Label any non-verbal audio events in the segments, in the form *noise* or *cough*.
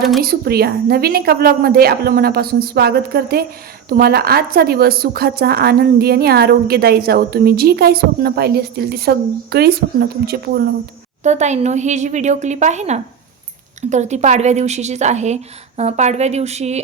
नमस्कार मी सुप्रिया. नवीन एका ब्लॉगमध्ये आपलं मनापासून स्वागत करते. तुम्हाला आजचा दिवस सुखाचा आनंदी आणि आरोग्यदायी जाऊ तुम्ही जी काही स्वप्न पाहिली असतील ती सगळी स्वप्न तुमची पूर्ण होत तर ताईंनो ही जी व्हिडिओ क्लिप आहे ना तर ती पाडव्या दिवशीचीच आहे. पाडव्या दिवशी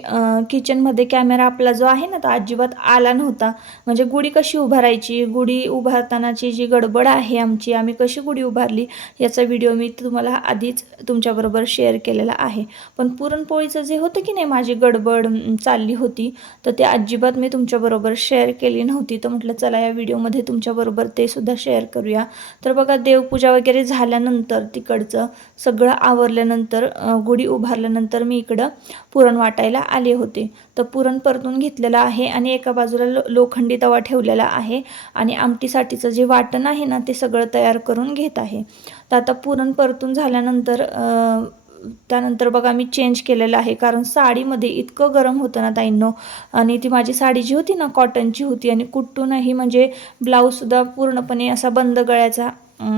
किचनमध्ये कॅमेरा आपला जो आहे ना तो अजिबात आला नव्हता. म्हणजे गुढी कशी उभारायची गुढी उभारतानाची जी गडबड आहे आमची आम्ही कशी गुढी उभारली याचा व्हिडिओ मी तुम्हाला आधीच तुमच्याबरोबर शेअर केलेला आहे. पण पुरणपोळीचं जे होतं की नाही माझी गडबड चालली होती तर ते अजिबात मी तुमच्याबरोबर शेअर केली नव्हती. तर म्हटलं चला या व्हिडिओमध्ये तुमच्याबरोबर ते सुद्धा शेअर करूया. तर बघा देवपूजा वगैरे झाल्यानंतर तिकडचं सगळं आवरल्यानंतर गुढी उभारल्यानंतर मी इकडं पुरण वाटायला आले होते. तर पुरण परतून घेतलेलं आहे आणि एका बाजूला लो लोखंडी तवा ठेवलेला आहे आणि आमटीसाठीचं जे वाटण आहे ना ते सगळं तयार करून घेत आहे. तर आता पुरण परतून झाल्यानंतर त्यानंतर बघा मी चेंज केलेलं आहे. कारण साडीमध्ये इतकं गरम होतं ना ताईंनो. आणि ती माझी साडी जी होती ना कॉटनची होती. आणि कुठूनही म्हणजे ब्लाऊजसुद्धा पूर्णपणे असा बंद गळ्याचा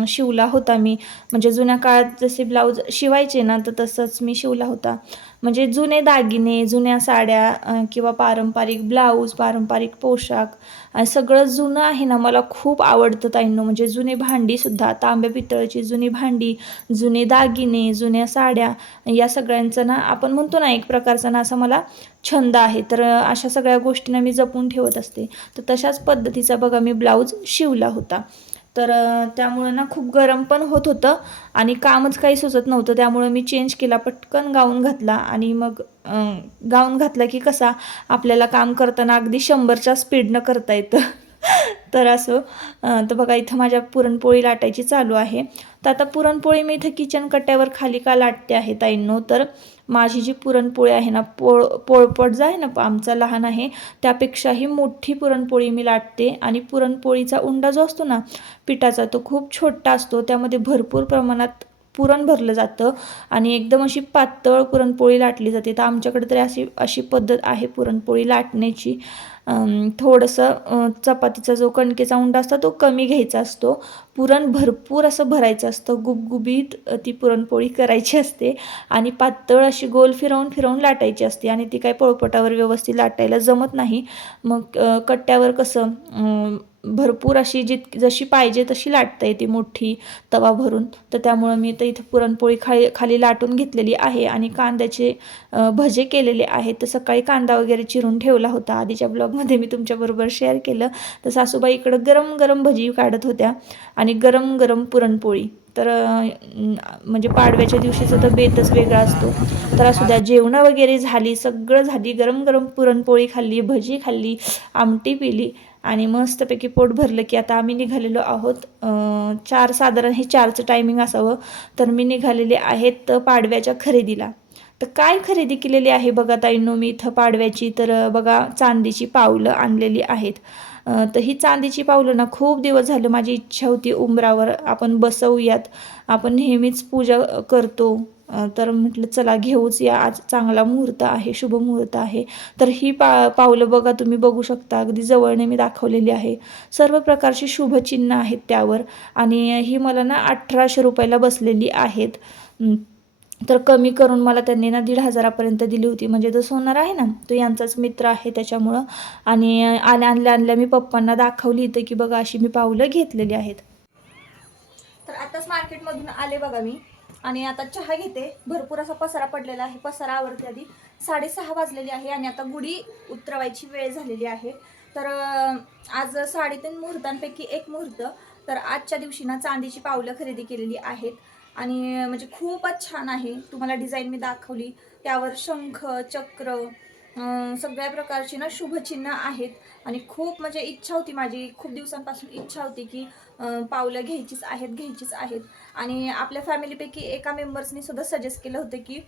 शिवला होता मी. म्हणजे जुन्या काळात जसे ब्लाऊज शिवायचे ना तर तसंच मी शिवला होता. म्हणजे जुने दागिने जुन्या साड्या किंवा पारंपरिक ब्लाऊज पारंपरिक पोशाख सगळं जुनं आहे ना मला खूप आवडतं ताईंनो. म्हणजे जुने भांडीसुद्धा तांब्या पितळची जुनी भांडी जुने दागिने जुन्या साड्या या सगळ्यांचं ना आपण म्हणतो ना एक प्रकारचा ना असा मला छंद आहे. तर अशा सगळ्या गोष्टींना मी जपून ठेवत असते. तर तशाच पद्धतीचा बघा मी ब्लाऊज शिवला होता. तर त्यामुळे त्यामुळं ना खूप गरम पण होत होतं आणि कामच काही सुचत नव्हतं. त्यामुळं मी चेंज केला पटकन गाऊन घातला आणि मग गाऊन घातला की कसा आपल्याला काम करताना अगदी शंभरच्या स्पीडनं करता येतं. *laughs* तर असं तर बघा इथं माझ्या पुरणपोळी लाटायची चालू आहे. तर आता पुरणपोळी मी इथं किचन कट्ट्यावर खाली का लाटते आहे ताईंनो? तर माझी जी पुरणपोळी आहे ना पोळ पोळपट जो आहे ना आमचा लहान आहे त्यापेक्षाही मोठी पुरणपोळी मी लाटते. आणि पुरणपोळीचा उंडा जो असतो ना पिठाचा तो खूप छोटा असतो. त्यामध्ये भरपूर प्रमाणात पुरण भरलं जातं. आणि एकदम अशी पातळ पुरणपोळी लाटली जाते. तर आमच्याकडे तरी अशी अशी पद्धत आहे पुरणपोळी लाटण्याची. थोडंसं चपातीचा जो कणकेचा उंडा असतो तो कमी घ्यायचा असतो. पुरण भरपूर असं भरायचं असतं. गुबगुबीत ती पुरणपोळी करायची असते आणि पातळ अशी गोल फिरवून फिरवून लाटायची असते आणि ती काय पोळपटावर व्यवस्थित लाटायला जमत नाही. मग कट्ट्यावर कसं भरपूर अशी जित जशी पाहिजे तशी लाटता येते मोठी तवा भरून. तर त्यामुळं मी तर इथं पुरणपोळी खाली खाली लाटून घेतलेली आहे आणि कांद्याचे भजे केलेले आहेत. तर सकाळी कांदा वगैरे चिरून ठेवला होता. आधीच्या ब्लॉगमध्ये मी तुमच्याबरोबर शेअर केलं. तर सासूबाई इकडं गरम गरम भजी काढत होत्या आणि गरम गरम पुरणपोळी. तर म्हणजे पाडव्याच्या दिवशीचा तर बेतच वेगळा असतो. तर असू द्या जेवणं वगैरे झाली सगळं झाली गरम गरम पुरणपोळी खाल्ली भजी खाल्ली आमटी पिली. आणि मस्तपैकी पोट भरलं की आता आम्ही निघालेलो आहोत चार साधारण हे चारचं टायमिंग असावं. तर मी निघालेले आहेत पाडव्याच्या खरेदीला. तर काय खरेदी केलेली आहे बघा ताईंनो मी इथं पाडव्याची तर बघा चांदीची पावलं आणलेली आहेत. तर ही चांदीची पावलं ना खूप दिवस झालं माझी इच्छा होती उंबरावर आपण बसवूयात. आपण नेहमीच पूजा करतो. तर म्हटलं चला घेऊच या. आज चांगला मुहूर्त आहे शुभ मुहूर्त आहे. तर ही पा पावलं बघा तुम्ही बघू शकता. अगदी जवळने मी दाखवलेली आहे. सर्व प्रकारची शुभचिन्ह आहेत त्यावर. आणि ही मला ना अठराशे रुपयाला बसलेली आहेत. तर कमी करून मला त्यांनी ना दीड हजारापर्यंत दिली होती. म्हणजे जो सोनार आहे ना तो यांचाच मित्र आहे त्याच्यामुळं. आणि आल्या आणल्या आणल्या मी पप्पांना दाखवली इथं की बघा अशी मी पावलं घेतलेली आहेत. तर आताच मार्केटमधून आले बघा मी. आणि आता चहा घेते. भरपूर असा पसारा पडलेला आहे. पसारा आवडते आधी. साडेसहा वाजलेली आहे आणि आता गुढी उतरवायची वेळ झालेली आहे. तर आज साडेतीन मुहूर्तांपैकी एक मुहूर्त. तर आजच्या दिवशी ना चांदीची पावलं खरेदी केलेली आहेत. आणि म्हणजे खूपच छान आहे. तुम्हाला डिझाईन मी दाखवली. त्यावर शंख चक्र सगळ्या प्रकारची ना शुभचिन्ह आहेत. आणि खूप म्हणजे इच्छा होती माझी. खूप दिवसांपासून इच्छा होती की पावलं घ्यायचीच आहेत घ्यायचीच आहेत. आणि आपल्या फॅमिलीपैकी एका मेंबर्सनी सुद्धा सजेस्ट केलं होतं की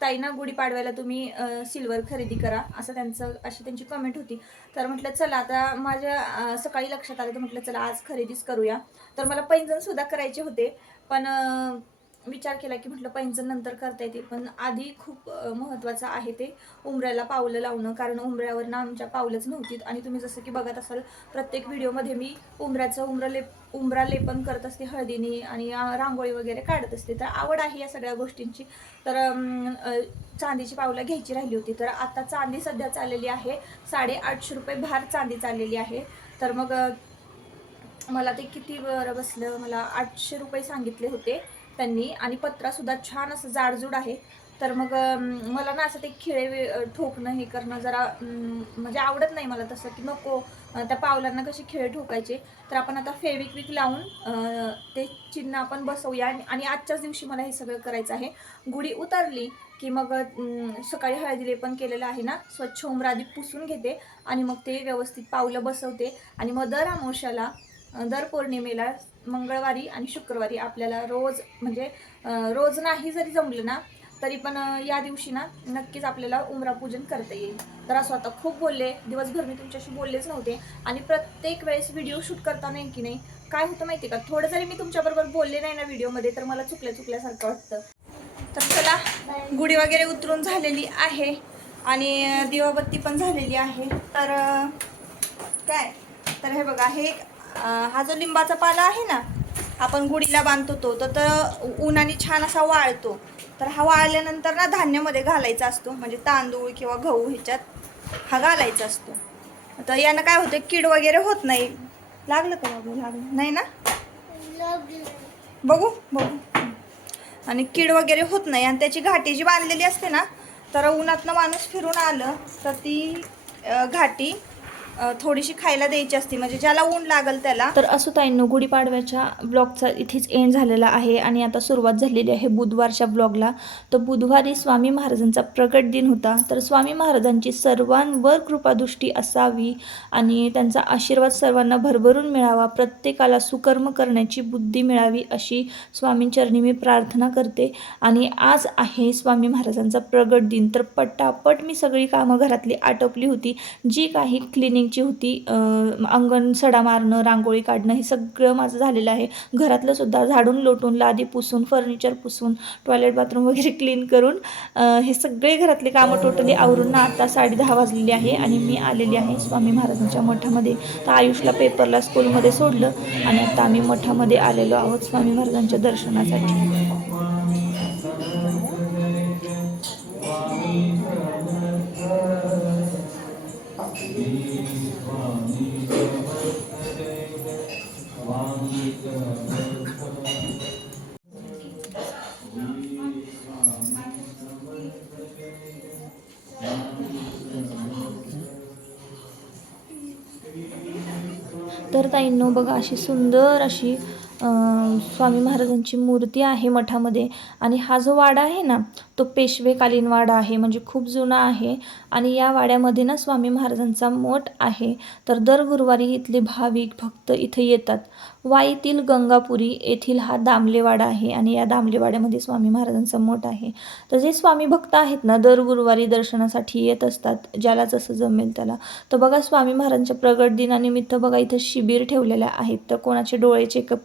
ताईना गुढीपाडव्याला तुम्ही सिल्वर खरेदी करा. असं त्यांचं अशी त्यांची कमेंट होती. तर म्हटलं चला आता माझ्या सकाळी लक्षात आलं. तर म्हटलं चला आज खरेदीच करूया. तर मला पैंजणसुद्धा करायचे होते. पण विचार केला की म्हटलं पैंजण नंतर करता येते. पण आधी खूप महत्त्वाचं आहे ते उंबऱ्याला पावलं लावणं. कारण उंबऱ्यावर ना आमच्या पावलंच नव्हती. आणि तुम्ही जसं की बघत असाल प्रत्येक व्हिडिओमध्ये मी उंबऱ्याचं उंबरं लेप उंबरा लेपन करत असते हळदीने आणि रांगोळी वगैरे काढत असते. तर आवड आहे या सगळ्या गोष्टींची. तर चांदीची पावलं घ्यायची राहिली होती. तर आता चांदी सध्या चाललेली आहे साडेआठशे रुपये भार चांदी चाललेली आहे. तर मग मला ते किती बरं बसलं मला आठशे रुपये सांगितले होते त्यांनी आणि पत्रासुद्धा छान असं जाडजूड आहे. तर मग मला ना असं ते खिळे वे- ठोकणं हे करणं जरा म्हणजे आवडत नाही मला तसं की नको त्या पावलांना कसे खिळे ठोकायचे. तर आपण आता फेविक्विक लावून ते चिन्ह आपण बसवूया आणि आजच्याच दिवशी मला हे सगळं करायचं आहे. गुढी उतरली की मग सकाळी हळदीले पण केलेलं आहे ना स्वच्छ उमरादी आधी पुसून घेते आणि मग ते व्यवस्थित पावलं बसवते. आणि मग दर अमावश्याला दर पौर्णिमेला मंगळवारी आणि शुक्रवारी आपल्याला रोज म्हणजे रोज नाही जरी जमलं ना तरी पण या दिवशी ना नक्कीच आपल्याला उमरा पूजन करता येईल. तर असं आता खूप बोलले दिवसभर मी तुमच्याशी बोललेच नव्हते आणि प्रत्येक वेळेस व्हिडिओ शूट करताना की नाही काय होतं माहिती का? थोडं जरी मी तुमच्याबरोबर बोलले नाही ना व्हिडिओमध्ये तर मला चुकल्या चुकल्यासारखं वाटतं. तर चला गुढी वगैरे उतरून झालेली आहे आणि दिवाबत्ती पण झालेली आहे. तर काय? तर हे बघा हे हा जो लिंबाचा पाला आहे ना आपण गुढीला बांधतो तो तर उन्हाने छान असा वाळतो. तर हा वाळल्यानंतर ना धान्यामध्ये घालायचा असतो म्हणजे तांदूळ किंवा गहू ह्याच्यात हा घालायचा असतो. तर यानं काय होतं कीड वगैरे होत नाही. लागलं का बघू लागलं. नाही ना? बघू बघू. आणि कीड वगैरे होत नाही. आणि त्याची घाटी जी बांधलेली असते ना तर उन्हातनं माणूस फिरून आलं तर ती घाटी थोडीशी खायला द्यायची असते म्हणजे ज्याला ऊन लागल त्याला. तर असं ताईंनो गुढीपाडव्याच्या ब्लॉगचा इथेच एंड झालेला आहे आणि आता सुरुवात झालेली आहे बुधवारच्या ब्लॉगला. तर बुधवारी स्वामी महाराजांचा प्रगट दिन होता. तर स्वामी महाराजांची सर्वांवर कृपादृष्टी असावी आणि त्यांचा आशीर्वाद सर्वांना भरभरून मिळावा प्रत्येकाला सुकर्म करण्याची बुद्धी मिळावी अशी स्वामींचरणी मी प्रार्थना करते. आणि आज आहे स्वामी महाराजांचा प्रगट दिन. तर पटापट मी सगळी कामं घरातली आटोपली होती. जी काही क्लिनिंगची होती. अंगण सडा मारणं रांगोळी काढणं हे सगळं माझं झालेलं आहे. घरातलं सुद्धा झाडून लोटून लादी पुसून फर्निचर पुसून टॉयलेट बाथरूम वगैरे *laughs* क्लीन करून हे सगळे घरातले कामं टोटली आवरून ना आता साडे दहा वाजलेली आहे आणि मी आलेली आहे स्वामी महाराजांच्या मठामध्ये. तर आयुषला पेपरला स्कूलमध्ये सोडलं आणि आता आम्ही मठामध्ये आलेलो आहोत स्वामी महाराजांच्या दर्शनासाठी. तर ताईंनो बघा अशी सुंदर अशी स्वामी महाराजांची मूर्ती आहे मठामध्ये. आणि हा जो वाडा आहे ना तो पेशवेकालीन वाडा आहे म्हणजे खूप जुना आहे आणि या वाड्यामध्ये ना स्वामी महाराजांचा मठ आहे. तर दर गुरुवारी इथले भाविक भक्त इथे येतात. वाईतील गंगापुरी येथील हा दामलेवाडा आहे आणि या दामलेवाड्यामध्ये स्वामी महाराजांचा मठ आहे. तर जे स्वामी भक्त आहेत ना दर गुरुवारी दर्शनासाठी येत असतात ज्याला जसं जमेल त्याला. तर बघा स्वामी महाराजांच्या प्रगट दिनानिमित्त बघा इथं शिबिर ठेवलेल्या आहेत. तर कोणाचे डोळे चेकअप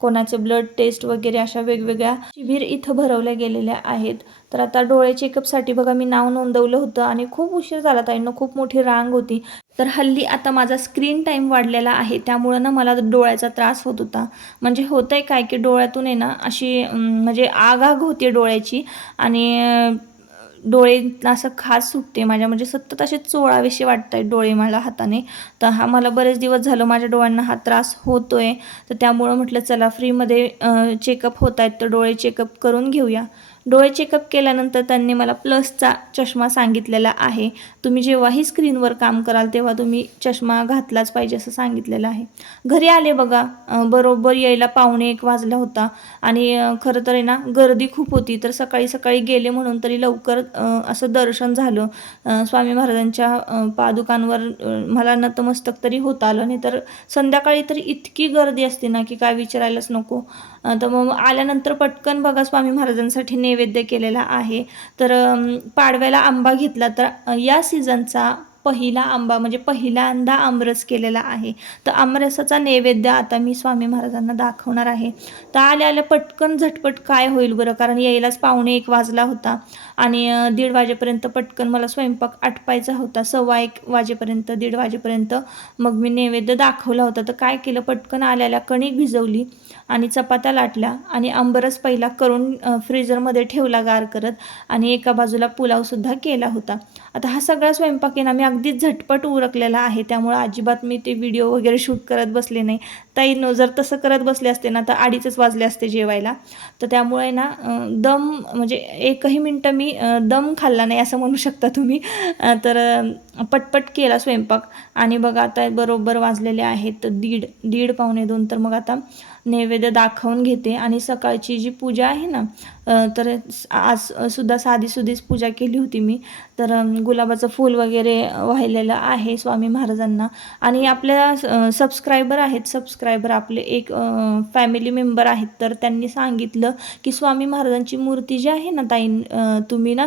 कोणाचे ब्लड टेस्ट वगैरे अशा वेगवेगळ्या शिबिर इथं भरवल्या गेलेल्या आहेत. तर आता डोळे चेकअपसाठी बघा मी नाव नोंदवलं होतं आणि खूप उशीर झाला ताईंनो खूप मोठी रांग होती. तर हल्ली आता माझा स्क्रीन टाईम वाढलेला आहे त्यामुळं ना मला डोळ्याचा त्रास होत होता. म्हणजे होतं आहे काय की डोळ्यातून आहे ना अशी म्हणजे आग आग होते डोळ्याची आणि डोळे असं खास सुटते माझ्या. म्हणजे सतत असे चोळावेसे वाटत आहेत डोळे मला हाताने. तर हा मला बरेच दिवस झालं माझ्या डोळ्यांना हा त्रास होतो आहे तर त्यामुळं म्हटलं चला फ्रीमध्ये चेकअप होत आहेत तर डोळे चेकअप करून घेऊया. डोळे चेकअप केल्यानंतर त्यांनी मला प्लसचा चष्मा सांगितलेला आहे. तुम्ही जेव्हाही स्क्रीनवर काम कराल तेव्हा तुम्ही चष्मा घातलाच पाहिजे असं सांगितलेलं आहे. घरी आले बघा बरोबर यायला पावणे एक वाजला होता आणि खरं तर आहे ना गर्दी खूप होती. तर सकाळी सकाळी गेले म्हणून तरी लवकर असं दर्शन झालं. स्वामी महाराजांच्या पादुकांवर मला नतमस्तक तरी होता आलं. नाही तर संध्याकाळी तर इतकी गर्दी असते ना की काय विचारायलाच नको. तर मग आल्यानंतर पटकन बघा स्वामी महाराजांसाठी नैवेद्य केलेला आहे. तर पाडव्याला आंबा घेतला तर या सीझनचा पहिला आंबा म्हणजे पहिल्यांदा आमरस केलेला आहे. तर आमरसाचा नैवेद्य आता मी स्वामी महाराजांना दाखवणार आहे. तर आल्या आल्या पटकन झटपट काय होईल बरं? कारण यायलाच पावणे एक वाजला होता. आणि दीड वाजेपर्यंत पटकन मला स्वयंपाक आटपायचा होता. सव्वा एक वाजेपर्यंत दीड वाजेपर्यंत मग मी नैवेद्य दाखवला होता. तर काय केलं? पटकन आल्याला कणिक भिजवली. आणि चपात्या लाटल्या आणि आंबरस पहिला करून फ्रीजरमध्ये ठेवला गार करत आणि एका बाजूला पुलावसुद्धा केला होता. आता हा सगळा स्वयंपाक येणं मी अगदीच झटपट उरकलेला आहे. त्यामुळं अजिबात मी ते व्हिडिओ वगैरे शूट करत बसले नाही. ताई नो जर तसं करत बसले असते ना तर अडीचच वाजले असते जेवायला. तर त्यामुळे ना दम म्हणजे एकही मिनटं मी दम खाल्ला नाही असं म्हणू शकता तुम्ही. तर पटपट केला स्वयंपाक. आणि बघा आता बरोबर वाजलेले आहेत दीड दीड पावणे दोन. तर मग आता नैवेद्य दाखवून घेते. आणि सकाळची जी पूजा आहे ना तर आज सुद्धा साधी सुधीच पूजा केली होती मी. तर गुलाबाचं फूल वगैरे वाहिलेलं आहे स्वामी महाराजांना. आणि आपल्या सबस्क्रायबर आहेत सबस्क्रायबर आपले एक फॅमिली मेंबर आहेत. तर त्यांनी सांगितलं की स्वामी महाराजांची मूर्ती जी आहे ना ताई तुम्ही ना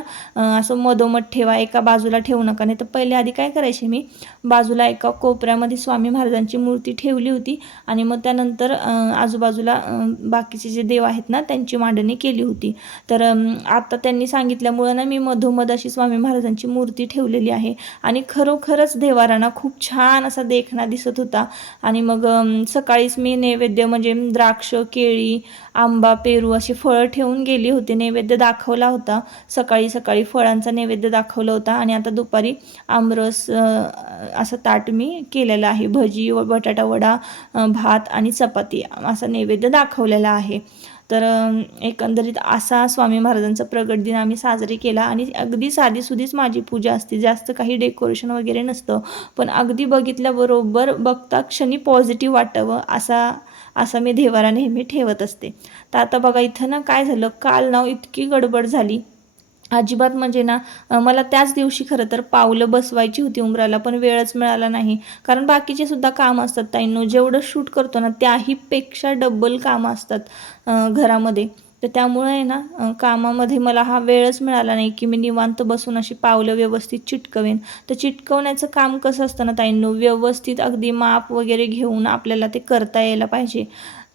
असं मधोमध ठेवा एका बाजूला ठेवू नका. नाही तर पहिले आधी काय करायचे मी? बाजूला एका कोपऱ्यामध्ये स्वामी महाराजांची मूर्ती ठेवली होती. आणि मग त्यानंतर आजूबाजूला बाकीचे जे देव आहेत ना त्यांची मांडणी केली होती. तर आता त्यांनी सांगितल्यामुळं ना मी मधोमध अशी स्वामी महाराजांची मूर्ती ठेवलेली आहे. आणि खरोखरच देवारांना खूप छान असा देखणा दिसत होता. आणि मग सकाळीच मी नैवेद्य म्हणजे द्राक्ष केळी आंबा पेरू अशी फळं ठेवून गेली होती. नैवेद्य दाखवला होता. सकाळी सकाळी फळांचा नैवेद्य दाखवला होता. आणि आता दुपारी आमरस असं ताट मी केलेलं आहे. भजी व बटाटा वडा भात आणि चपाती असा नैवेद्य दाखवलेला आहे. तर एकंदरीत असा स्वामी महाराजांचा प्रगट दिन आम्ही साजरी केला. आणि अगदी साधीसुधीच माझी पूजा असते. जास्त काही डेकोरेशन वगैरे नसतं. पण अगदी बघितल्याबरोबर बघता क्षणी पॉझिटिव्ह वाटावं असा असा मी देवारा नेहमी ठेवत असते. तर आता बघा इथं ना काय झालं? काल ना इतकी गडबड झाली. अजिबात म्हणजे ना मला त्याच दिवशी खरं तर पावलं बसवायची होती उमराला पण वेळच मिळाला नाही. कारण बाकीचे सुद्धा कामं असतात ताईंनो जेवढं शूट करतो ना त्याहीपेक्षा डबल कामं असतात घरामध्ये. तर त्यामुळे आहे ना कामामध्ये मला हा वेळच मिळाला नाही की मी निवांत बसून अशी पावलं व्यवस्थित चिटकवेन. तर चिटकवण्याचं काम कसं असतं ना ताईंनो व्यवस्थित अगदी माप वगैरे घेऊन आपल्याला ते करता यायला पाहिजे.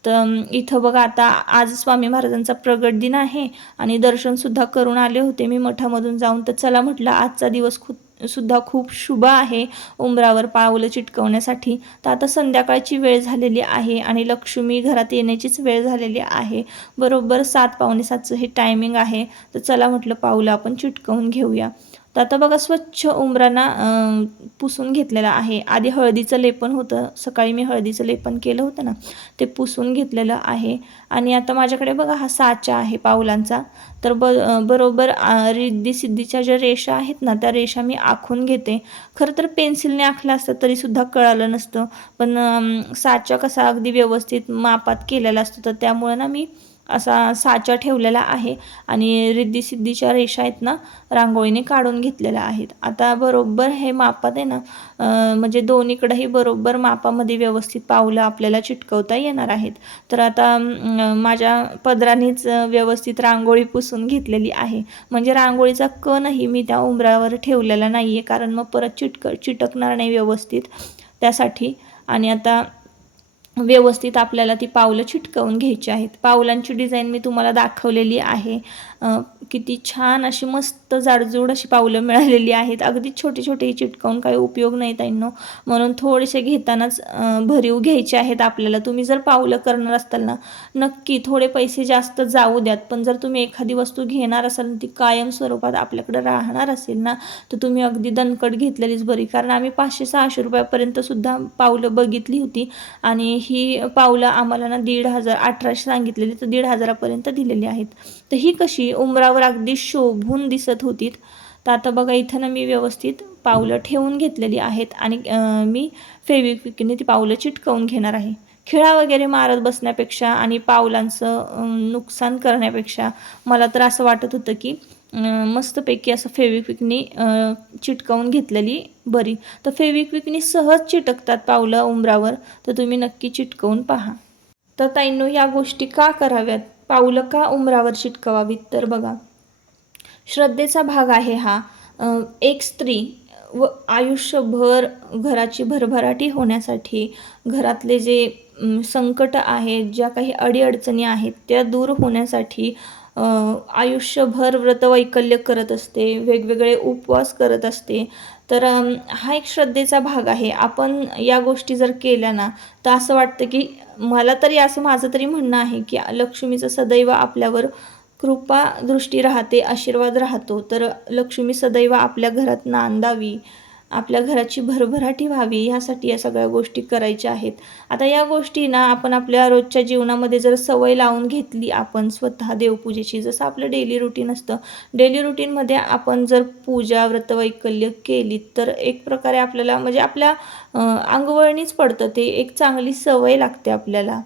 तर इथं बघा आता आज स्वामी महाराजांचा प्रगट दिन आहे आणि दर्शनसुद्धा करून आले होते. मी मठामधून जाऊन तर चला म्हटलं आजचा दिवस खूप सुद्धा खूप शुभ आहे उंबरावर पावलं चिटकवण्यासाठी. तर आता संध्याकाळची वेळ झालेली आहे आणि लक्ष्मी घरात येण्याचीच वेळ झालेली आहे. बरोबर सात पावणे सातचं हे टायमिंग आहे. तर चला म्हटलं पावलं आपण चिटकवून घेऊया. तर आता बघा स्वच्छ उंबरांना पुसून घेतलेला आहे. आधी हळदीचं लेपन होतं. सकाळी मी हळदीचं लेपन केलं होतं ना ते पुसून घेतलेलं आहे. आणि आता माझ्याकडे बघा हा साचा आहे पावलांचा. तर ब बरोबर अं, रिद्धी सिद्धीच्या ज्या रेषा आहेत ना त्या रेषा मी आखून घेते. खरं तर पेन्सिलने आखलं असतं तरीसुद्धा कळालं नसतं. पण साचा कसा अगदी व्यवस्थित मापात केलेला असतो तर त्यामुळं ना मी असा साचा ठेवलेला आहे. आणि रिद्धी सिद्धीच्या रेषा आहेत ना रांगोळीने काढून घेतलेल्या आहेत. आता बरोबर हे मापात आहे ना म्हणजे दोन्हीकडेही बरोबर मापामध्ये व्यवस्थित पावलं आपल्याला चिटकवता येणार आहेत. तर आता माझ्या पदरानेच व्यवस्थित रांगोळी पुसून घेतलेली आहे. म्हणजे रांगोळीचा कणही मी त्या उंबरावर ठेवलेला नाही आहे कारण मग परत चिटक चिटकणार नाही व्यवस्थित त्यासाठी. आणि आता व्यवस्थित आपल्याला ती पावलं चिटकवून घ्यायची आहेत. पावलांची डिझाईन मी तुम्हाला दाखवलेली आहे. किती छान अशी मस्त जाडजूड अशी पावलं मिळालेली आहेत. अगदी छोटे छोटे चिटकवून काही उपयोग नाही त्यांनो म्हणून थोडेसे घेतानाच भरीव घ्यायचे आहेत आपल्याला. तुम्ही जर पावलं करणार असाल ना नक्की थोडे पैसे जास्त जाऊ द्यात. पण जर तुम्ही एखादी वस्तू घेणार असाल ती कायम स्वरूपात आपल्याकडे राहणार असेल ना तर तुम्ही अगदी दणकट घेतलेलीच बरी. कारण आम्ही पाचशे सहाशे रुपयापर्यंतसुद्धा पावलं बघितली होती. आणि ही पावलं आम्हाला ना दीड हजार अठराशे सांगितलेली तर दीड हजारापर्यंत दिलेली आहेत. तर ही कशी उमरावर अगदी शोभून दिसत होती. तर आता बघा इथं ना मी व्यवस्थित पावलं ठेवून घेतलेली आहेत आणि मी फेविक्विकने ती पावलं चिटकवून घेणार आहे. खिळा वगैरे मारत बसण्यापेक्षा आणि पावलांचं नुकसान करण्यापेक्षा मला तर असं वाटत होतं की मस्तपैकी असं फेविक्विकनी चिटकावून घेतलेली बरी. तर फेविक्विकनी सहज चिटकतात पावलं उंबरावर तर तुम्ही नक्की चिटकवून पहा. तर ताईंनो या गोष्टी का कराव्यात? पावलं का उंबरावर चिटकवावीत? तर बघा श्रद्धेचा भाग आहे हा. एक स्त्री व आयुष्यभर घराची भरभराटी होण्यासाठी घरातले जे संकट आहेत ज्या काही अडीअडचणी आहेत त्या दूर होण्यासाठी आयुष्यभर व्रतवैकल्य करत असते वेगवेगळे उपवास करत असते. तर हा एक श्रद्धेचा भाग आहे. आपण या गोष्टी जर केल्या ना तर असं वाटतं की मला तरी असं माझं तरी म्हणणं आहे की लक्ष्मीचं सदैव आपल्यावर कृपा दृष्टी राहते आशीर्वाद राहतो. तर लक्ष्मी सदैव आपल्या घरात नांदावी. आपल्या घराची भरभराटी व्हावी ह्यासाठी या सगळ्या गोष्टी करायच्या आहेत. आता या गोष्टी ना आपण आपल्या रोजच्या जीवनामध्ये जर सवय लावून घेतली आपण स्वतः देवपूजेची जसं आपलं डेली रुटीन असतं. डेली रुटीनमध्ये आपण जर पूजा व्रतवैकल्य केली तर एक प्रकारे आपल्याला म्हणजे आपल्या अंगवळणीच पडतं. ते एक चांगली सवय लागते आपल्याला.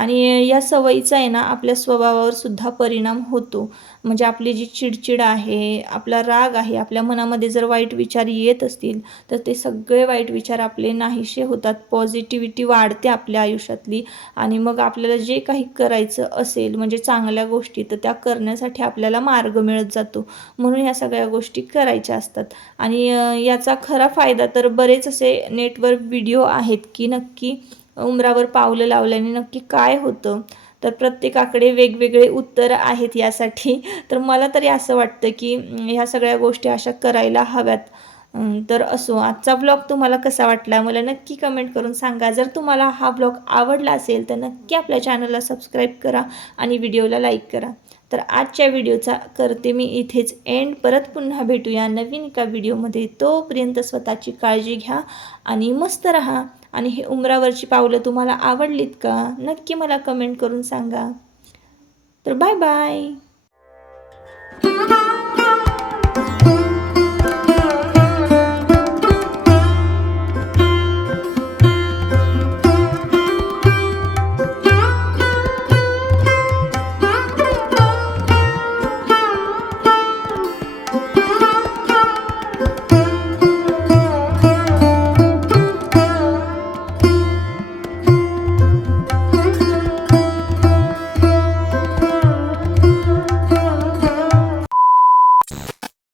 आणि या सवयीचा आहे ना आपल्या स्वभावावर सुद्धा परिणाम होतो. म्हणजे आपली जी चिडचिड आहे आपला राग आहे आपल्या मनामध्ये जर वाईट विचार येत असतील तर ते सगळे वाईट विचार आपले नाहीसे होतात. पॉझिटिव्हिटी वाढते आपल्या आयुष्यातली आणि मग आपल्याला जे काही करायचं असेल म्हणजे चांगल्या गोष्टी तर त्या करण्यासाठी आपल्याला मार्ग मिळत जातो. म्हणून ह्या सगळ्या गोष्टी करायच्या असतात. आणि याचा खरा फायदा तर बरेच असे नेटवर व्हिडिओ आहेत की नक्की उमरावर पावलं लावल्याने नक्की काय होतं? तर प्रत्येकाकडे वेगवेगळे उत्तर आहेत यासाठी. तर मला तरी असं वाटतं की ह्या सगळ्या गोष्टी अशा करायला हव्यात. तर असो आजचा ब्लॉग तुम्हाला कसा वाटला? मला नक्की कमेंट करून सांगा. जर तुम्हाला हा ब्लॉग आवडला असेल तर नक्की आपल्या चॅनलला सबस्क्राईब करा आणि व्हिडिओला लाईक करा. तर आजच्या व्हिडिओचा करते मी इथेच एंड परत पुन्हा भेटूया नवीन एका व्हिडिओमध्ये तोपर्यंत स्वतःची काळजी घ्या आणि मस्त रहा. आणि हे उमरावरची पावलं तुम्हाला आवडलीत का? नक्की मला कमेंट करून सांगा. तर बाय बाय